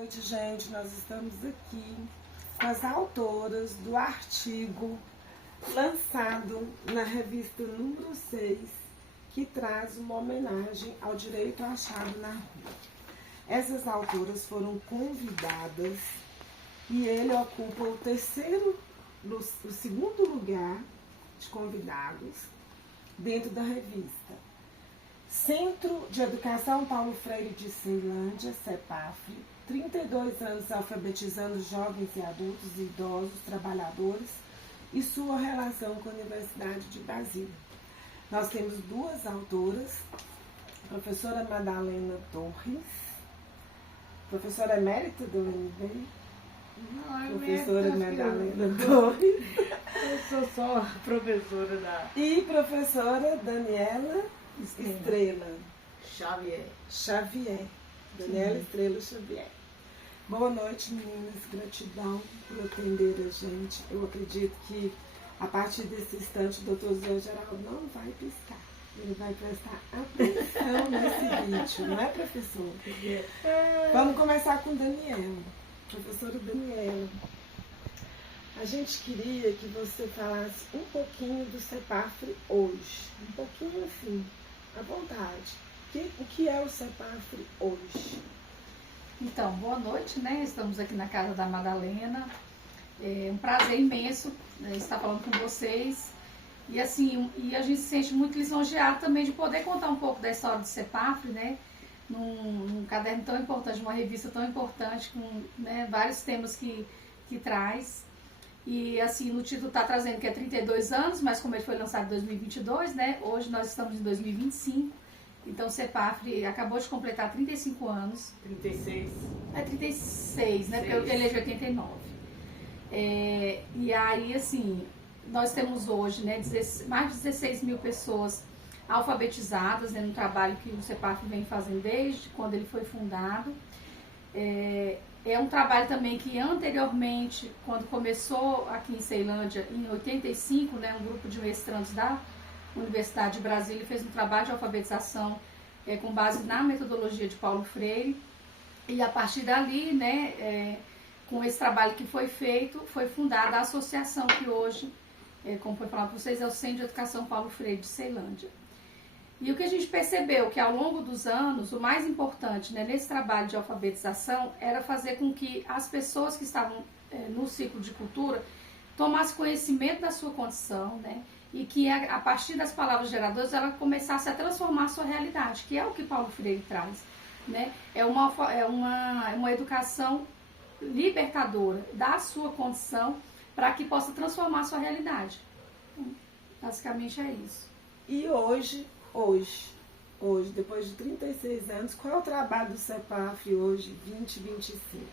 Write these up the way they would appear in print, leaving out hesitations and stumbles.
Boa noite, gente. Nós estamos aqui com as autoras do artigo lançado na revista número 6, que traz uma homenagem ao direito achado na rua. Essas autoras foram convidadas e ele ocupa o segundo lugar de convidados dentro da revista. Centro de Educação Paulo Freire de Ceilândia, CEPAFRE, 32 anos alfabetizando jovens e adultos, idosos, trabalhadores e sua relação com a Universidade de Brasília. Nós temos duas autoras, a professora Madalena Torres, professora emérita do UNB, professora Madalena Torres. Eu sou só professora da... E professora Daniela Estrela Xavier. Daniela Estrela Xavier. Boa noite, meninas. Gratidão por atender a gente. Eu acredito que a partir desse instante o doutor Zé Geraldo não vai piscar. Ele vai prestar atenção nesse vídeo, não é, professor? Vamos começar com Daniela. Professora Daniela, a gente queria que você falasse um pouquinho do CEPAFRE hoje. Um pouquinho assim, à vontade. O que é o CEPAFRE hoje? Então, boa noite, né? Estamos aqui na casa da Madalena. É um prazer imenso, né, estar falando com vocês. E assim, a gente se sente muito lisonjeado também de poder contar um pouco da história do CEPAFRE, né? Num caderno tão importante, uma revista tão importante, com, né, vários temas que traz. E assim, no título está trazendo que é 32 anos, mas como ele foi lançado em 2022, né? Hoje nós estamos em 2025. Então o CEPAFRE acabou de completar 35 anos. 36. É 36, né? Porque ele é de 89. E aí, assim, nós temos hoje, né, mais de 16 mil pessoas alfabetizadas, né, no trabalho que o CEPAFRE vem fazendo desde quando ele foi fundado. É um trabalho também que anteriormente, quando começou aqui em Ceilândia, em 85, né, um grupo de mestrandos da Universidade de Brasília fez um trabalho de alfabetização com base na metodologia de Paulo Freire. E a partir dali, né, com esse trabalho que foi feito, foi fundada a associação que hoje, como foi falado para vocês, é o Centro de Educação Paulo Freire de Ceilândia. E o que a gente percebeu que ao longo dos anos, o mais importante, né, nesse trabalho de alfabetização era fazer com que as pessoas que estavam no ciclo de cultura tomassem conhecimento da sua condição, né, e que a partir das palavras geradoras ela começasse a transformar a sua realidade, que é o que Paulo Freire traz, né? É uma educação libertadora da sua condição para que possa transformar a sua realidade. Então, basicamente é isso. E hoje, depois de 36 anos, qual é o trabalho do CEPAFRE hoje, 2025?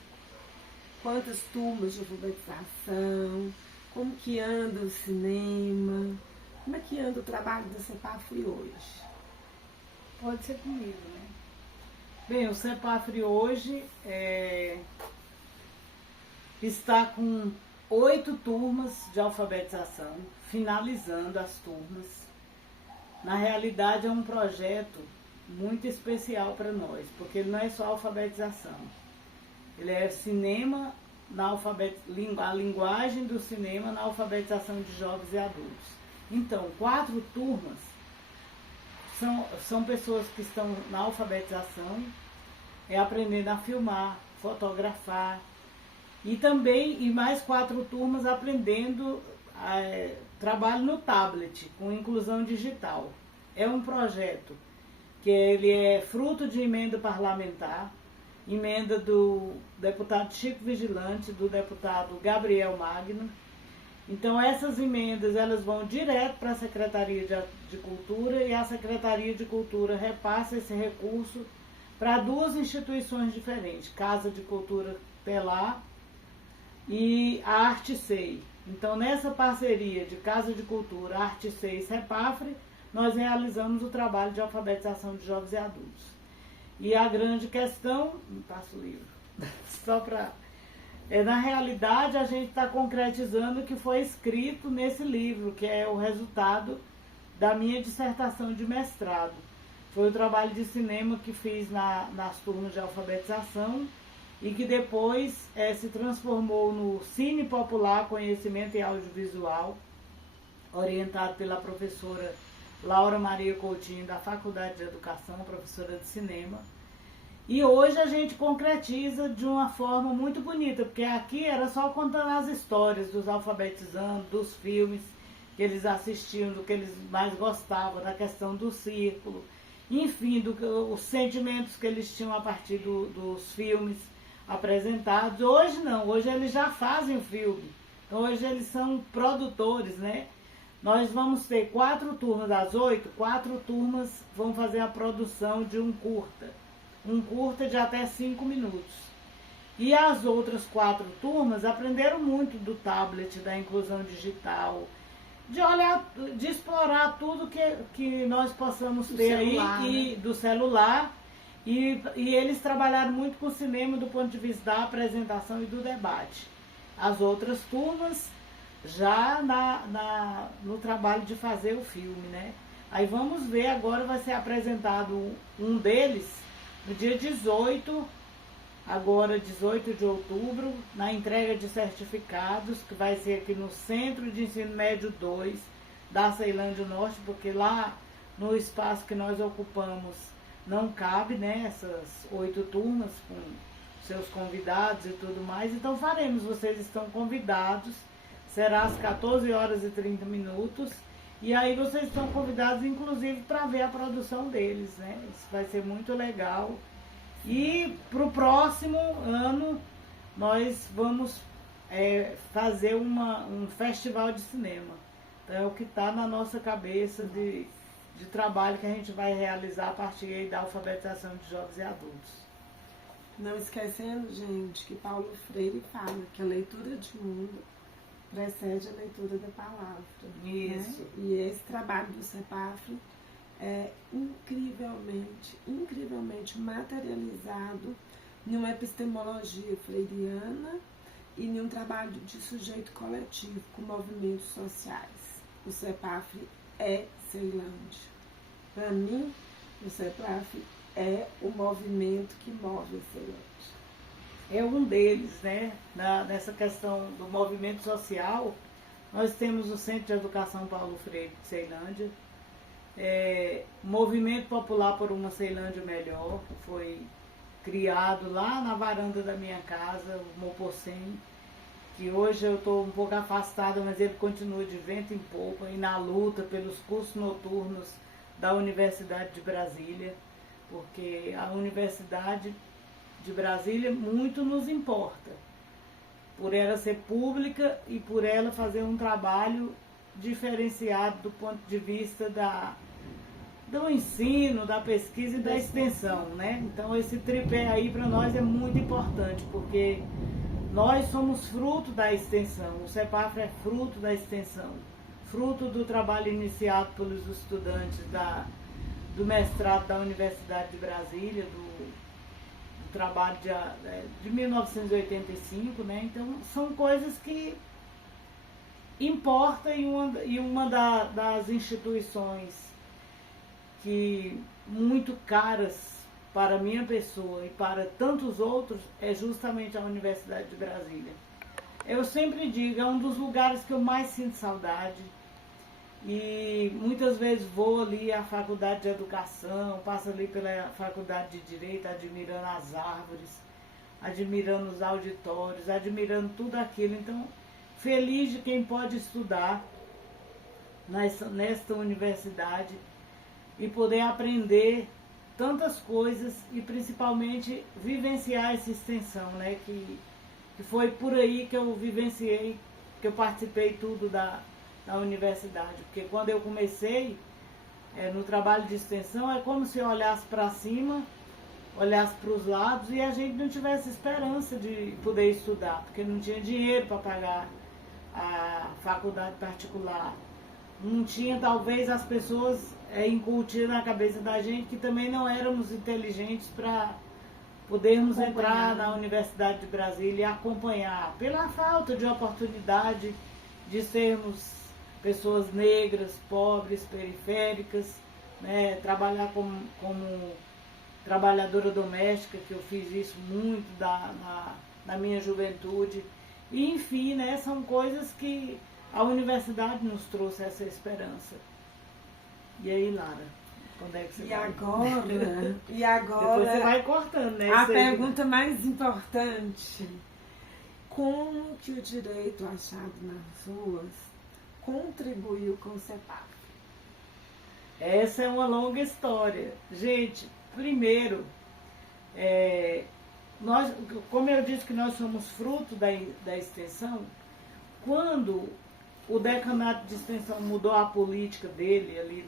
Quantas turmas de alfabetização? Como que anda o cinema? Como é que anda o trabalho do CEPAFRE hoje? Pode ser comigo, né? Bem, o CEPAFRE hoje está com 8 turmas de alfabetização, finalizando as turmas. Na realidade é um projeto muito especial para nós, porque ele não é só alfabetização. Ele é cinema, a linguagem do cinema na alfabetização de jovens e adultos. Então, 4 turmas são pessoas que estão na alfabetização, aprendendo a filmar, fotografar, e mais 4 turmas aprendendo trabalho no tablet, com inclusão digital. É um projeto que ele é fruto de emenda parlamentar, emenda do deputado Chico Vigilante, do deputado Gabriel Magno. Então essas emendas elas vão direto para a Secretaria de Cultura e a Secretaria de Cultura repassa esse recurso para 2 instituições diferentes, Casa de Cultura Telar e a Artesei. Então nessa parceria de Casa de Cultura, Artesei e CEPAFRE, nós realizamos o trabalho de alfabetização de jovens e adultos. E a grande questão, me passa o livro, só para... na realidade, a gente está concretizando o que foi escrito nesse livro, que é o resultado da minha dissertação de mestrado. Foi o trabalho de cinema que fiz nas turmas de alfabetização e que depois se transformou no Cine Popular Conhecimento e Audiovisual, orientado pela professora Laura Maria Coutinho, da Faculdade de Educação, professora de cinema. E hoje a gente concretiza de uma forma muito bonita, porque aqui era só contando as histórias dos alfabetizandos, dos filmes que eles assistiam, do que eles mais gostavam, da questão do círculo, enfim, os sentimentos que eles tinham a partir dos filmes apresentados. Hoje não, hoje eles já fazem o filme, então hoje eles são produtores, né? Nós vamos ter 4 turmas às 8, 4 turmas vão fazer a produção de um curta de até 5 minutos. E as outras 4 turmas aprenderam muito do tablet, da inclusão digital, de olhar, de explorar tudo que nós possamos ter celular, aí, né? Do celular. E eles trabalharam muito com o cinema do ponto de vista da apresentação e do debate. As outras turmas já no trabalho de fazer o filme, né? Aí vamos ver, agora vai ser apresentado um deles no dia 18, agora 18 de outubro, na entrega de certificados, que vai ser aqui no Centro de Ensino Médio 2 da Ceilândia do Norte, porque lá no espaço que nós ocupamos não cabe, né, essas 8 turmas com seus convidados e tudo mais. Então faremos, vocês estão convidados, será às 14h30, e aí vocês estão convidados inclusive para ver a produção deles, né? Isso vai ser muito legal. E para o próximo ano nós vamos fazer um festival de cinema. Então é o que está na nossa cabeça de trabalho que a gente vai realizar a partir aí da alfabetização de jovens e adultos. Não esquecendo, gente, que Paulo Freire fala que a leitura de mundo precede a leitura da palavra. Isso. Né? E esse trabalho do CEPAFRE é incrivelmente materializado em uma epistemologia freiriana e em um trabalho de sujeito coletivo com movimentos sociais. O CEPAFRE é Ceilândia. Para mim, o CEPAFRE é o movimento que move a Ceilândia. É um deles, né? Nessa questão do movimento social, nós temos o Centro de Educação Paulo Freire de Ceilândia, Movimento Popular por uma Ceilândia Melhor, que foi criado lá na varanda da minha casa, o Mopocém, que hoje eu estou um pouco afastada, mas ele continua de vento em popa e na luta pelos cursos noturnos da Universidade de Brasília, porque a Universidade de Brasília muito nos importa, por ela ser pública e por ela fazer um trabalho diferenciado do ponto de vista do ensino, da pesquisa e da extensão, né? Então esse tripé aí para nós é muito importante, porque nós somos fruto da extensão, o CEPAFRE é fruto da extensão, fruto do trabalho iniciado pelos estudantes do mestrado da Universidade de Brasília, do trabalho de 1985, né? Então são coisas que importam, e uma das instituições que muito caras para a minha pessoa e para tantos outros é justamente a Universidade de Brasília. Eu sempre digo, é um dos lugares que eu mais sinto saudade, e muitas vezes vou ali à Faculdade de Educação, passo ali pela Faculdade de Direito, admirando as árvores, admirando os auditórios, admirando tudo aquilo. Então, feliz de quem pode estudar nesta universidade e poder aprender tantas coisas e principalmente vivenciar essa extensão, né? Que foi por aí que eu vivenciei, que eu participei tudo da universidade. Porque quando eu comecei no trabalho de extensão, é como se eu olhasse para cima, olhasse para os lados e a gente não tivesse esperança de poder estudar, porque não tinha dinheiro para pagar a faculdade particular. Não tinha, talvez, as pessoas incutindo na cabeça da gente que também não éramos inteligentes para podermos entrar na Universidade de Brasília e acompanhar, pela falta de oportunidade de sermos pessoas negras, pobres, periféricas, né, trabalhar como trabalhadora doméstica, que eu fiz isso muito na minha juventude. E, enfim, né, são coisas que a universidade nos trouxe essa esperança. E aí, Lara, quando é que você vai? E agora, Depois você vai cortando, né? a pergunta mais importante. Como que o direito achado nas ruas contribuiu com o CEPAF? Essa é uma longa história. Gente, primeiro, nós, como eu disse que nós somos fruto da extensão, quando o decanato de extensão mudou a política dele ali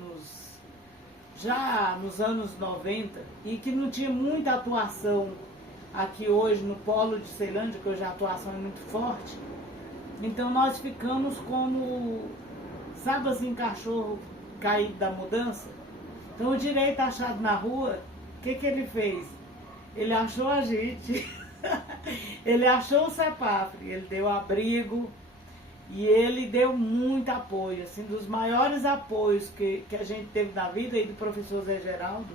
já nos anos 90, e que não tinha muita atuação aqui hoje no polo de Ceilândia, que hoje a atuação é muito forte, então nós ficamos como, sabe assim, cachorro caído da mudança. Então o direito achado na rua, o que ele fez? Ele achou a gente, ele achou o CEPAF, ele deu abrigo e ele deu muito apoio, assim, dos maiores apoios que a gente teve na vida, e do professor Zé Geraldo,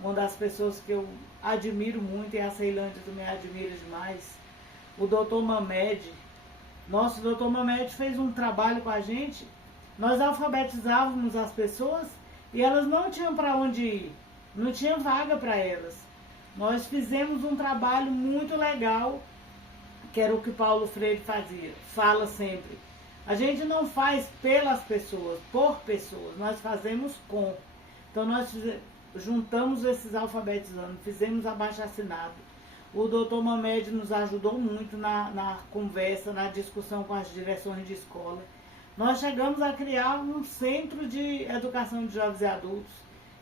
uma das pessoas que eu admiro muito, e a Ceilândia também admira demais, o doutor Mamed. Nosso doutor Mamed fez um trabalho com a gente. Nós alfabetizávamos as pessoas e elas não tinham para onde ir, não tinha vaga para elas. Nós fizemos um trabalho muito legal, que era o que Paulo Freire fala sempre. A gente não faz pelas pessoas, por pessoas, nós fazemos com. Então nós juntamos esses alfabetizando, fizemos abaixo-assinado. O doutor Mamed nos ajudou muito na conversa, na discussão com as direções de escola. Nós chegamos a criar um centro de educação de jovens e adultos,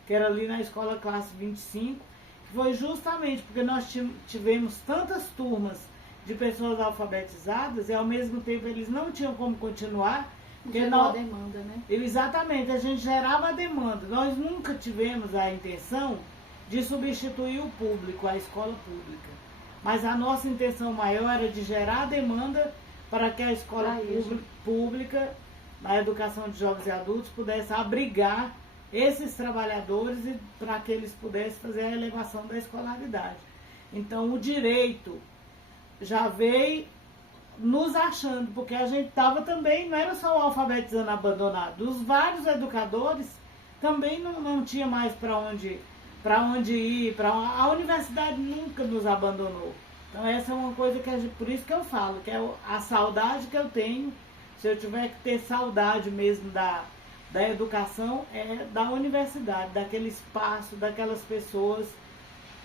que era ali na escola classe 25, que foi justamente porque nós tivemos tantas turmas de pessoas alfabetizadas e ao mesmo tempo eles não tinham como continuar. Gerou a demanda, né? Exatamente, a gente gerava a demanda. Nós nunca tivemos a intenção de substituir o público, a escola pública. Mas a nossa intenção maior era de gerar a demanda para que a escola pública, na educação de jovens e adultos, pudesse abrigar esses trabalhadores e para que eles pudessem fazer a elevação da escolaridade. Então o direito já veio nos achando, porque a gente estava também, não era só o alfabetizando abandonado, os vários educadores também não tinha mais para onde ir, a universidade nunca nos abandonou. Então essa é uma coisa que por isso que eu falo, que é a saudade que eu tenho, se eu tiver que ter saudade mesmo da educação, é da universidade, daquele espaço, daquelas pessoas.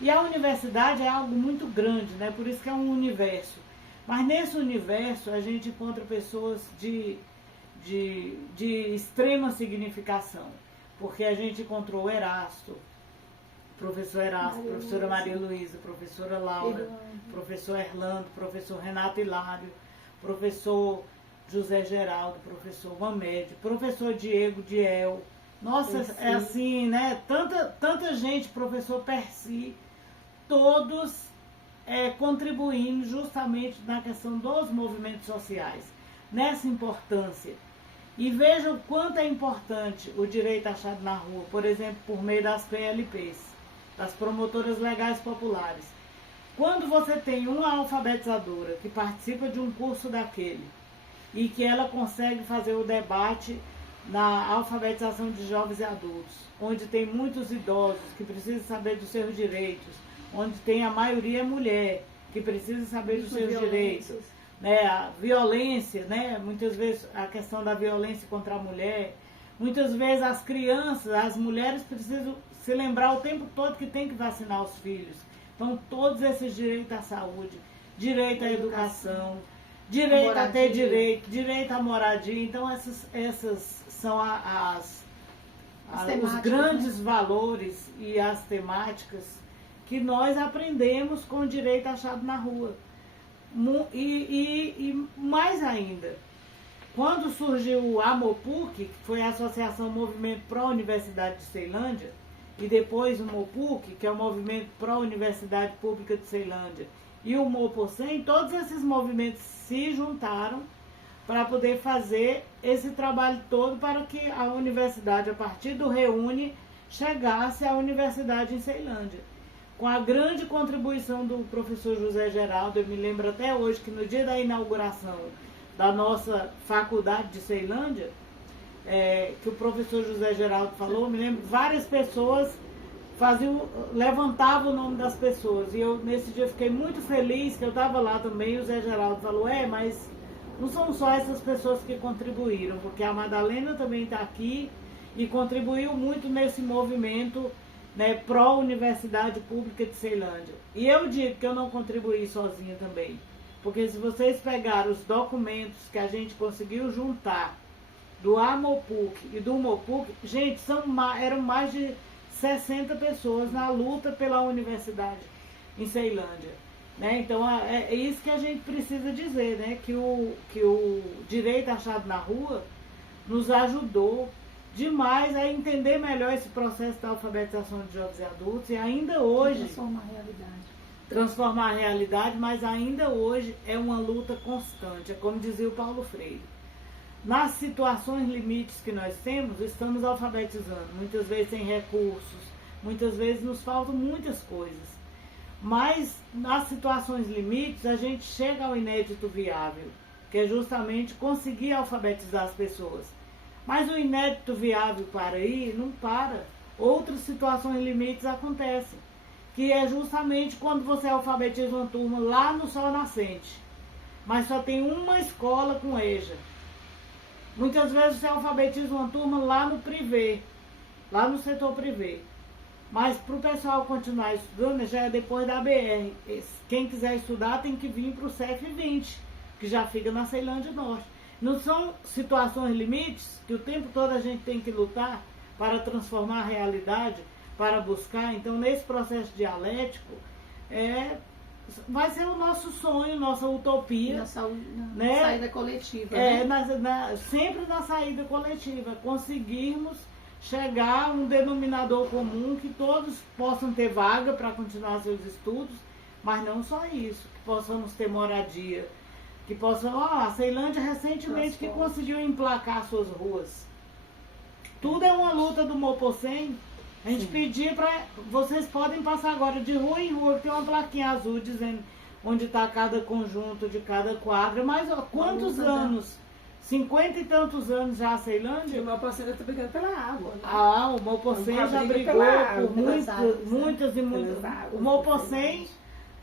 E a universidade é algo muito grande, né? Por isso que é um universo. Mas nesse universo a gente encontra pessoas de extrema significação, porque a gente encontrou o Erasto, professor Erasto, professora Maria Luísa, professora Laura, professor Erlando, professor Renato Hilário, professor José Geraldo, professor Mamed, professor Diego Diel. Nossa, é assim, né? Tanta gente, professor Percy, todos contribuindo justamente na questão dos movimentos sociais, nessa importância. E vejam o quanto é importante o direito achado na rua, por exemplo, por meio das PLPs, das promotoras legais populares. Quando você tem uma alfabetizadora que participa de um curso daquele e que ela consegue fazer o debate na alfabetização de jovens e adultos, onde tem muitos idosos que precisam saber dos seus direitos, onde tem a maioria mulher que precisa saber dos seus direitos, né, a violência, né, muitas vezes a questão da violência contra a mulher, muitas vezes as crianças, as mulheres precisam se lembrar o tempo todo que tem que vacinar os filhos. Então todos esses direitos à saúde, direito à educação, direito a ter direito à moradia. Então essas são os grandes, né, valores e as temáticas que nós aprendemos com o direito achado na rua. E mais ainda, quando surgiu o AMOPUC, que foi a Associação Movimento Pró-Universidade de Ceilândia, e depois o MOPUC, que é o Movimento Pró-Universidade Pública de Ceilândia, e o MOPOCEM, todos esses movimentos se juntaram para poder fazer esse trabalho todo para que a universidade, a partir do Reúne, chegasse à universidade em Ceilândia. com a grande contribuição do professor José Geraldo. Eu me lembro até hoje que no dia da inauguração da nossa faculdade de Ceilândia, que o professor José Geraldo falou, eu me lembro, várias pessoas levantavam o nome das pessoas. E eu, nesse dia, fiquei muito feliz que eu estava lá também. E o Zé Geraldo falou, mas não são só essas pessoas que contribuíram, porque a Madalena também está aqui e contribuiu muito nesse movimento, né, pró-Universidade Pública de Ceilândia. E eu digo que eu não contribuí sozinha também, porque se vocês pegarem os documentos que a gente conseguiu juntar do AMOPUC e do MOPUC, gente, eram mais de 60 pessoas na luta pela universidade em Ceilândia, né? Então é isso que a gente precisa dizer, né? Que o direito achado na rua nos ajudou demais a entender melhor esse processo da alfabetização de jovens e adultos, e ainda hoje transformar a realidade, mas ainda hoje é uma luta constante, é como dizia o Paulo Freire. Nas situações limites que nós temos, estamos alfabetizando, muitas vezes sem recursos, muitas vezes nos faltam muitas coisas, mas nas situações limites a gente chega ao inédito viável, que é justamente conseguir alfabetizar as pessoas. Mas o inédito viável para aí não para. Outras situações limites acontecem, que é justamente quando você alfabetiza uma turma lá no Sol Nascente, mas só tem uma escola com EJA. Muitas vezes você alfabetiza uma turma lá no privê, lá no setor privê. Mas para o pessoal continuar estudando, já é depois da BR. Quem quiser estudar tem que vir para o CF20, que já fica na Ceilândia Norte. Não são situações limites que o tempo todo a gente tem que lutar para transformar a realidade, para buscar. Então, nesse processo dialético, vai ser o nosso sonho, nossa utopia. Na saída coletiva. Sempre na saída coletiva. Conseguirmos chegar a um denominador comum, que todos possam ter vaga para continuar seus estudos, mas não só isso, que possamos ter moradia, que possam... a Ceilândia recentemente que conseguiu emplacar suas ruas. Tudo é uma luta do Mopocém. A gente pedia para... Vocês podem passar agora de rua em rua, tem uma plaquinha azul dizendo onde está cada conjunto de cada quadra. Mas quantos anos? 50 e tantos anos já a Ceilândia? E o Mopocém está brigando pela água, né? O Mopocém já brigou por muitas e muitas. O Mopocém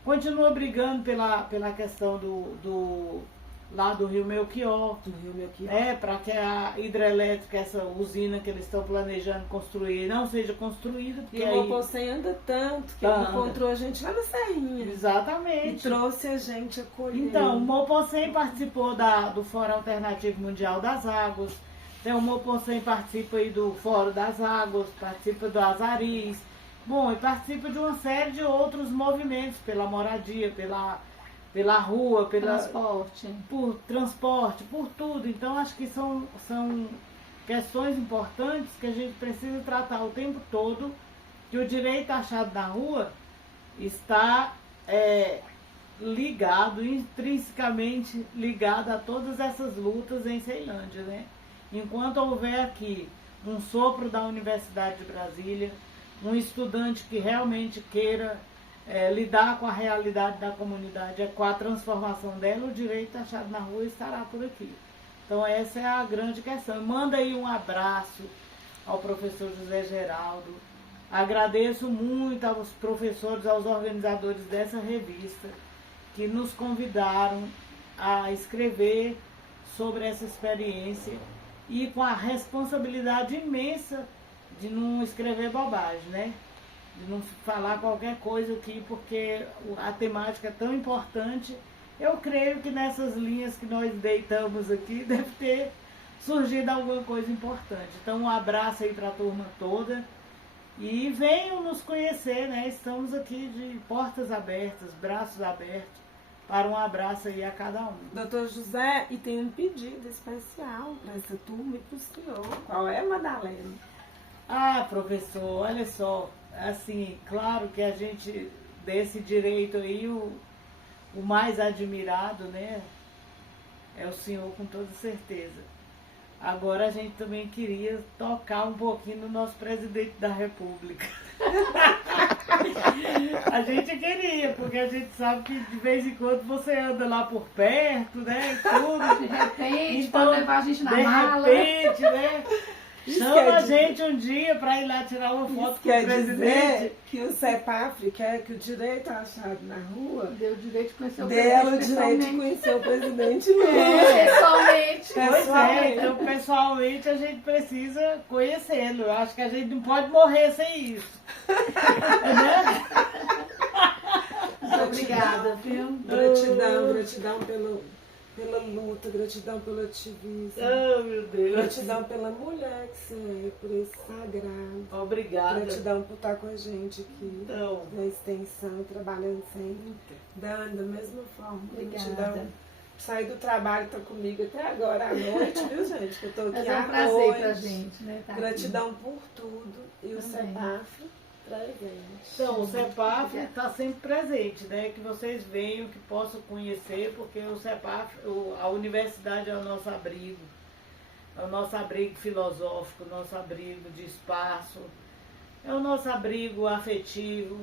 continua brigando pela questão lá do Rio Melchior. Para que a hidrelétrica, essa usina que eles estão planejando construir, não seja construída. E o Mopocém anda tanto que ele encontrou a gente lá na Serrinha. Exatamente. E trouxe a gente a colher. Então, o Mopocém participou do Fórum Alternativo Mundial das Águas. O Mopocém participa aí do Fórum das Águas, participa do Azaris. Bom, e participa de uma série de outros movimentos, pela moradia, pela rua, por transporte, por tudo. Então, acho que são questões importantes que a gente precisa tratar o tempo todo, que o direito achado na rua está ligado, intrinsecamente ligado a todas essas lutas em Ceilândia, né? Enquanto houver aqui um sopro da Universidade de Brasília, um estudante que realmente queira lidar com a realidade da comunidade, com a transformação dela, o direito achado na rua estará por aqui. Então essa é a grande questão. Manda aí um abraço ao professor José Geraldo. Agradeço muito aos professores, aos organizadores dessa revista, que nos convidaram a escrever sobre essa experiência e com a responsabilidade imensa de não escrever bobagem, né? De não falar qualquer coisa aqui, porque a temática é tão importante. Eu creio que nessas linhas que nós deitamos aqui deve ter surgido alguma coisa importante. Então, um abraço aí para a turma toda e venham nos conhecer, né? Estamos aqui de portas abertas, braços abertos, para um abraço aí a cada um. Doutor José, e tem um pedido especial para essa turma e para o senhor. Qual é, Madalena? Professor, olha só, assim, claro que a gente, desse direito aí, o mais admirado, né, é o senhor, com toda certeza. Agora a gente também queria tocar um pouquinho no nosso presidente da República. A gente queria, porque a gente sabe que de vez em quando você anda lá por perto, né? E tudo. De repente, Então, pode levar a gente na mala. De repente, né? Isso Chama quer a dizer- gente um dia para ir lá tirar uma foto Isso com o quer presidente. dizer que o CEPAF quer que o direito achado na rua Deu o direito de conhecer o dela o presidente direito de pessoalmente. conhecer o presidente Lula. Pessoalmente. Pois é, então pessoalmente a gente precisa conhecê-lo. Eu acho que a gente não pode morrer sem isso. Né? Muito obrigada, viu? Gratidão pela luta, gratidão pelo ativismo. Oh, meu Deus. Gratidão pela mulher que você é, por esse sagrado. Obrigada. Gratidão por estar com a gente aqui Então, na extensão, trabalhando sempre. Dando da mesma forma. Obrigada. Gratidão. Sair do trabalho, está comigo até agora à noite, viu, gente? Que eu tô aqui Mas é um à prazer noite. pra gente, né? Tá aqui. Gratidão por tudo. E o Também. CEPAF presente. então o CEPAF está sempre presente, né? Que vocês venham, que possam conhecer, porque o CEPAF, a universidade é o nosso abrigo. É o nosso abrigo filosófico, o nosso abrigo de espaço, é o nosso abrigo afetivo,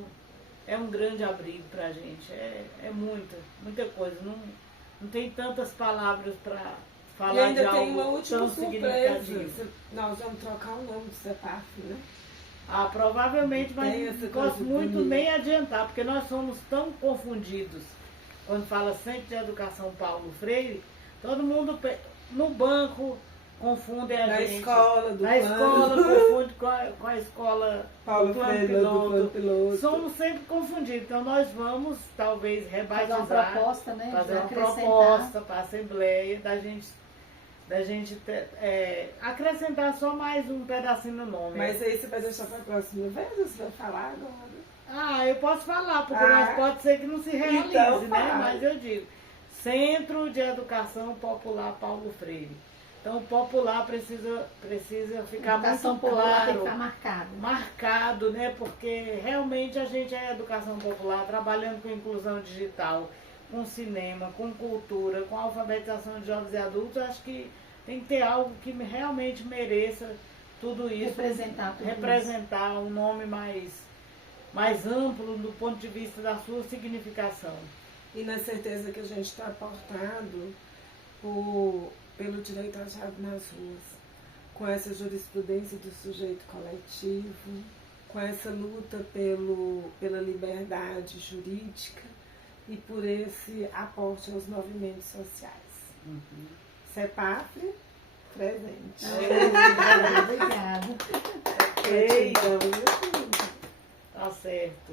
é um grande abrigo para a gente. É muita coisa. Não tem tantas palavras para E falar de ainda tem uma algo última tão surpresa. significativo. Nós vamos trocar o nome do CEPAF, né? Ah, provavelmente, mas Tem essa não coisa gosto muito bonita. nem adiantar, porque nós somos tão confundidos. Quando fala Centro de Educação Paulo Freire, todo mundo no banco confunde a Na gente. escola do Na plano. escola confunde com a escola Paulo do plano Freire, do piloto. plano piloto. Somos sempre confundidos. Então nós vamos talvez Fazer rebatizar, uma proposta, né? fazer de uma acrescentar. proposta para a Assembleia da gente acrescentar só mais um pedacinho no nome. Mas aí você vai deixar para a próxima vez ou você vai falar agora? Ah, eu posso falar, porque Ah. mas pode ser que não se realize, Então né? fala. Mas eu digo, Centro de Educação Popular Paulo Freire. Então, o popular precisa ficar Educação muito popular tem que claro, ficar marcado. marcado, né? Porque realmente a gente é educação popular, trabalhando com inclusão digital, com cinema, com cultura, com alfabetização de jovens e adultos. Acho que tem que ter algo que realmente mereça tudo isso. Representar tudo representar um nome mais amplo do ponto de vista da sua significação. E na certeza que a gente está portado pelo direito achado nas ruas, com essa jurisprudência do sujeito coletivo, com essa luta pela liberdade jurídica e por esse aporte aos movimentos sociais. CEPAF, presente. Obrigada. Ei, Gratidão, viu? tá certo.